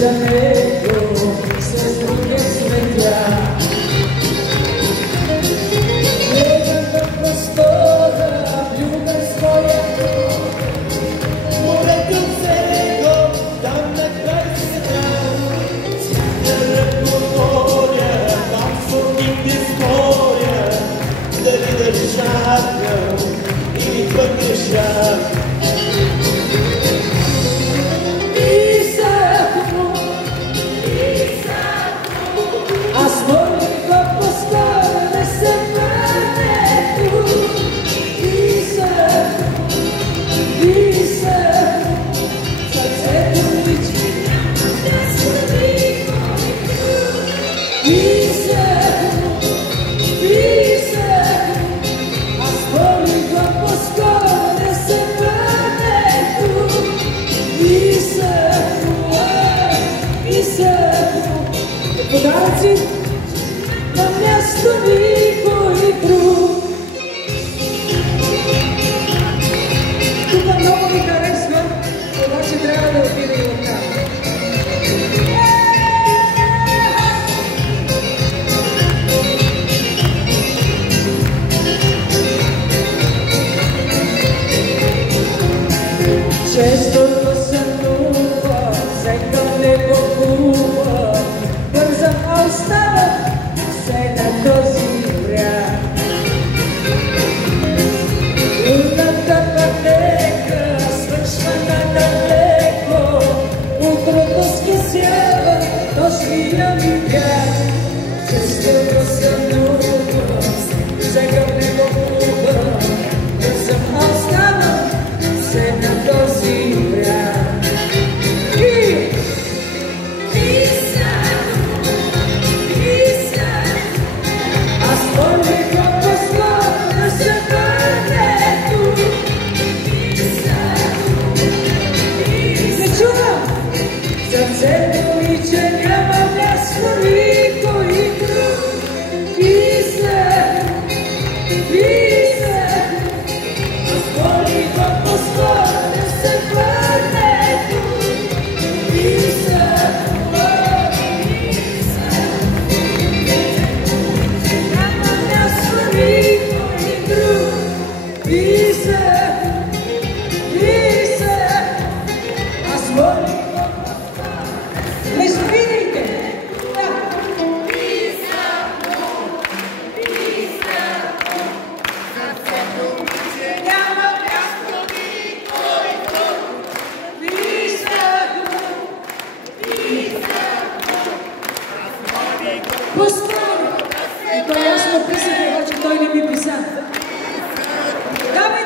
Janeiro, seus brinquedos ventrar. Levanta pastora, viúva escolhendo. Moleque cego, dame traição. Memória, nosso fim de história. Dele deixado e deixar. Podajcie na miasto Niko i Kruk. Тук много ми харесва, обаче трябва да отида и оттам. Често сънува, всека него кува. Бързам, а оставам се на този бряг. Луната пътека свършва надалеко. Утрото скъсява, нощния ми бяг. Често сънува, всека него кува. Бързам, а оставам се на този бряг. Пускай! И той аз му писах, обаче той не ми писа. Давай